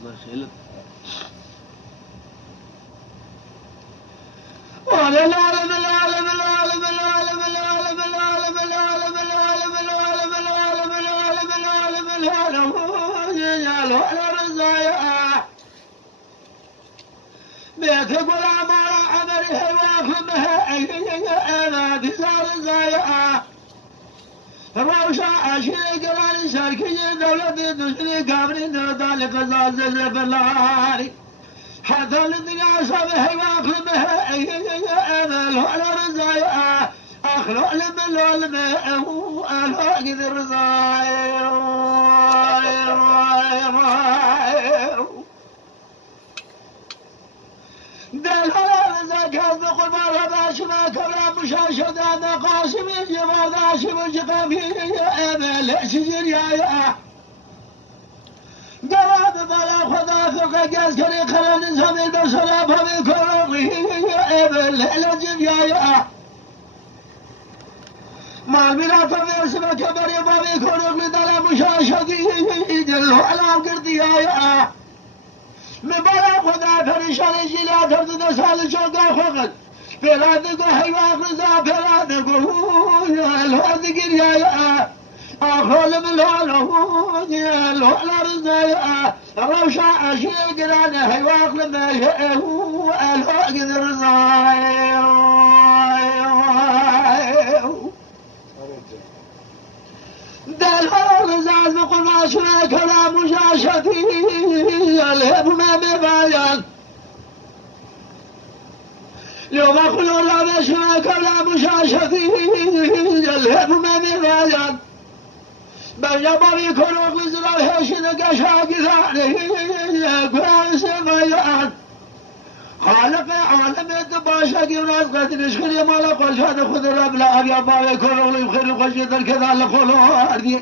الله يخيلك بيت غلام عمره واخمها انا بزار زايا روشا اشي قران شركي دولة دشري كامري ذلك زازل بلاري حتى الدنيا صبح واخمها انا الهنا زايا اخلق لبلول ما اخلق الرزايا دل على زكاة بقربان هداشما كبرى مشاشدة نقاسم الجبال داشم الجقامي أمل سجر يا قراب بلا خدا فوق قاس كري خلال نظام البشر أبهم كروغي أمل لجب يا ما الملا فبيرسم كبرى بابي كروغي دل مشاشدي دل على قردي يا مبارك خدا پریشان جیلا درد دو سال چوکا خوگل پیراد کو حیوان رضا پیراد کو الواد گریه آخال ملالو الوال رضا روشا اشیل گران حیوان لمه الواد رضا دل رزاز بقناش ما كلام مشاشتي الهب ما ببايان لو ما خلوا لا مش ما كلام مشاشتي الهب ما ببايان بجبر يكونوا غزلا هشنا قشاق ثاني قران سميان خالق عالم الدباشة وناس قد نشخل ما لقل شاد خذ الرب لا أبي أبا يكون ويبخل وخشد كذا لخلوا أرضي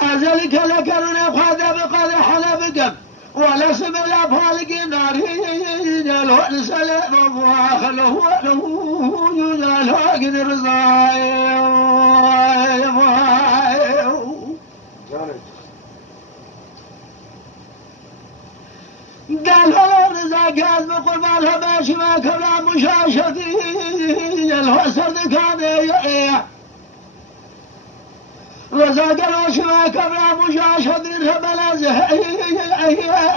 أزلك لكرنا خذا بقدر حلا بقم ولا سم الأفعال نار يجعله السلام وآخله له يجعله قدر زايم قال هلا رزا قاز بقربان هباش ما كبرى مشاشتي الحسد كان يأيه رزا قالوش ما كبرى مشاشتي الهبلا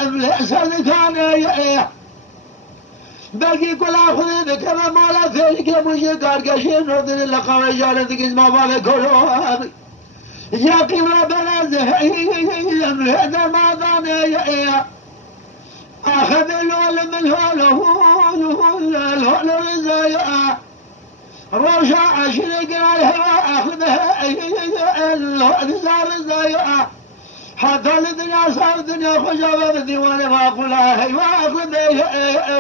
الحسد كان يأيه باقي كل آخذ ذكر مالا فيك مجي قارقشين رضي اللقاء جالتك ما بالك كله يقي ربنا زهي هذا ما ظن يأيه أخذ الولد من الهول رزايا روشا عشرق الهواء أخذها الهول رزايا حتى الدنيا صار الدنيا خجابة بالديوان ما أقولها هيوا أخذها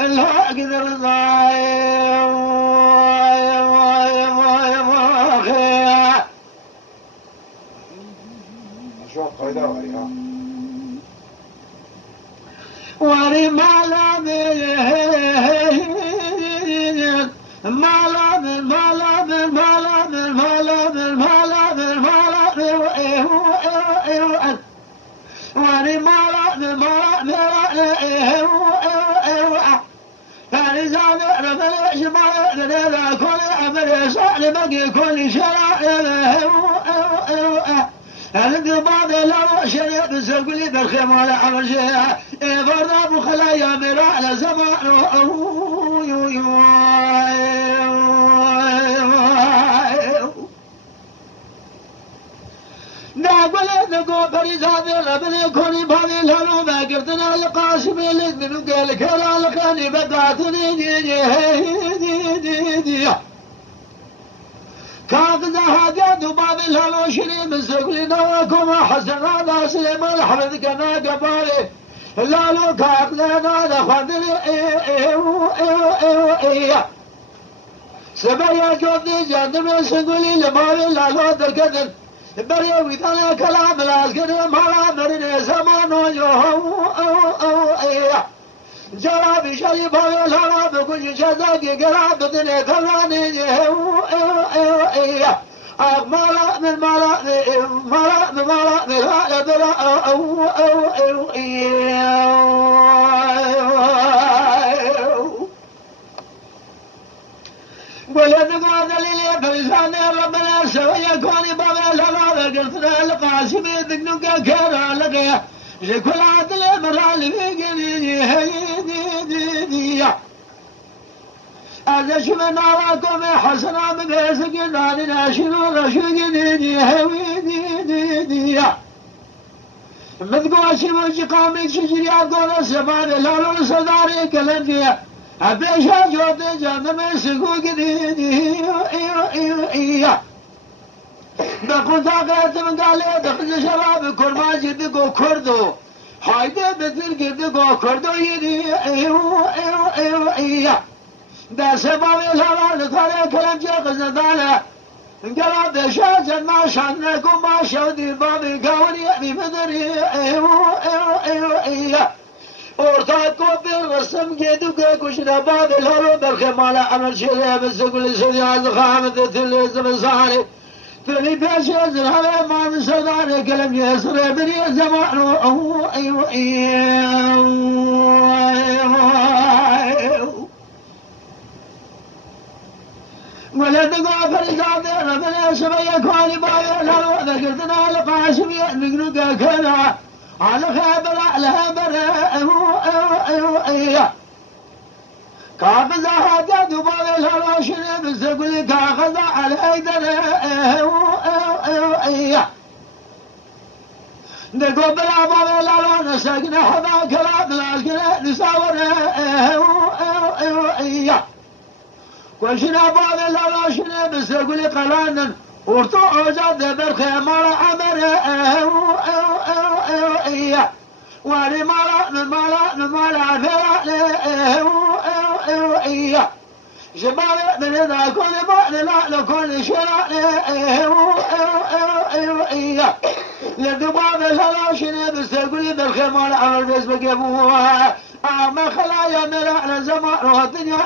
الهول رزايا شو قايدة عليها وري مالا كل شرائع الانقباض لو شريط سقلي بالخيم ولا عمل شيء برد ابو خلايا مرا على زمان نقول نقول فريزاد ربنا كوني باني لانو ما قلتنا القاسم اللي من قال كلا لقاني بدعتني دي كاغذا هذا دباب الهلو شري من سقلي نواكم حسن هذا سليمان حفظ كنا قبالي لا لو كاغذا هذا خذني سبيا جودي جند من سقلي لبالي لا لو دكدن بريا ويتانا كلام لازقنا مالا مرني زمانو جرى بشري بابي لنا بكل جزاكي قراب بدني ثلاني مالا من مالا لا ولد قادر لي فلسان ربنا سوي كوني بابا لما قلتنا القاسم يدقنك كيرا لقيا لكل عدل مرال في قنيني هيدي أجا شمنا راكم حسنا بقيسك ناني ناشنو رشقنيني هيدي مذقوا شموشي قامي شجري أقول السبان لالو صداري كلمتي أبيشا جوتي جانب سكو قديني بقول تاقيت من قالي دخل شراب كرما جدقو كردو هايدي بتر قدقو كردو يدي دا سبابي الهوال طالي كلمتي قزدانا قال بيشا جنما شانكو ما شودي بابي قاوني أبي مدري ورتاكو بالرسم جيدو كشنا بعد الهرو بالخمالة عمل شيء بسكول سوري عز خامد تلز مساري تلي بيشا زرها ما نسدار كلام يسر بني زمان ولد غافر زاد ربنا شبيه كوني بايع لو ذكرتنا القاسم نقنق كنا على خبر على خبر كابز هذا دبار الهراشن بسقول كاخذ على هيدر نقول بلا بابا لا نسقنا حبا كلام لا نساور وشنا بابا لا شنا بسقول قلانا ورتو عجاد بالخمار عمر واري مالا فلا جبال من ذا كل بعد لا كل شراء لدباب الهلاشن بستقولي بالخمار عمر بس بقبوها أعمى خلايا ملأ زمان والدنيا